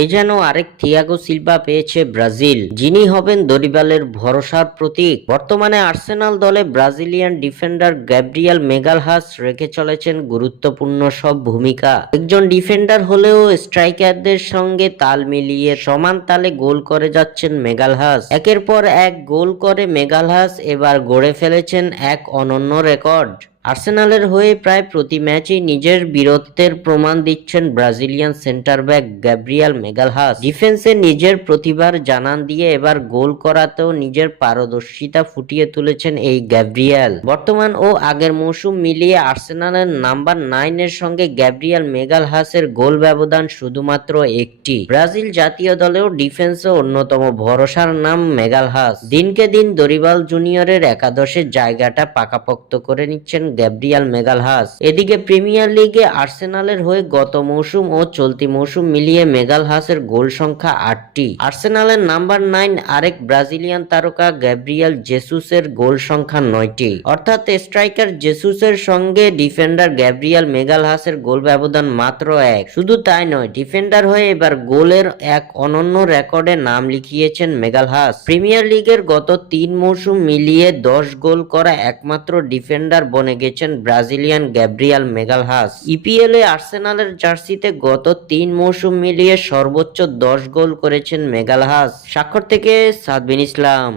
এ যেন আরেক Thiago Silva পেয়েছে ব্রাজিল, যিনি হবেন দরিবালের ভরসার প্রতীক। বর্তমানে আর্সেনাল দলে ব্রাজিলিয়ান ডিফেন্ডার গ্যাব্রিয়েল মেগালহাস রেখে চলেছেন গুরুত্বপূর্ণ সব ভূমিকা। একজন ডিফেন্ডার হলেও স্ট্রাইকারদের সঙ্গে তাল মিলিয়ে সমান তালে গোল করে যাচ্ছেন মেগালহাস। একের পর এক গোল করে মেগালহাস এবার গড়ে ফেলেছেন এক অনন্য রেকর্ড। আর্সেনালের হয়ে প্রায় প্রতি ম্যাচেই নিজের বীরত্বের প্রমাণ দিচ্ছেন ব্রাজিলিয়ান সেন্টার ব্যাক গ্যাব্রিয়েল মেগালহাস। ডিফেন্সে নিজের প্রতিভার জানান দিয়ে এবার গোল করাতেও নিজের পারদর্শিতা ফুটিয়ে তুলেছেন এই গ্যাব্রিয়েল। বর্তমান ও আগের মৌসুম মিলিয়ে আর্সেনালের নাম্বার 9 এর সঙ্গে গ্যাব্রিয়েল মেগালহাসের গোল ব্যবধান শুধুমাত্র একটি। ব্রাজিল জাতীয় দলেও ডিফেন্সে অন্যতম ভরসার নাম মেগালহাস। দিনকে দিন দরিবাল জুনিয়রের একাদশের জায়গাটা পাকাপোক্ত করে নিচ্ছেন গ্যাব্রিয়েল মেগালহাস। এদিকে প্রিমিয়ার লিগে আর্সেনালের হয়ে গত মৌসুম ও চলতি মৌসুম মিলিয়ে মেগালহাসের গোল সংখ্যা 8টি। আর্সেনালের নাম্বার 9 আরেক ব্রাজিলিয়ান তারকা গ্যাব্রিয়েল জেসুসের গোল সংখ্যা 9টি। অর্থাৎ স্ট্রাইকার জেসুসের সঙ্গে ডিফেন্ডার গ্যাব্রিয়েল মেগালহাসের গোল ব্যবধান মাত্র 1। শুধু তাই নয়, ডিফেন্ডার হয়ে এবার গোলের এক অনন্য রেকর্ডে নাম লিখিয়েছেন মেগালহাস। প্রিমিয়ার লিগের গত 3 মৌসুম মিলিয়ে 10 গোল করা একমাত্র ডিফেন্ডার বনে গেছেন ব্রাজিলিয়ান গ্যাব্রিয়েল মেগালহাস। ইপিএল এ আর্সেনালের জার্সিতে গত 3 মৌসুম মিলিয়ে সর্বোচ্চ 10 গোল করেছেন মেগালহাস। স্বাক্ষর থেকে সাদবিন ইসলাম।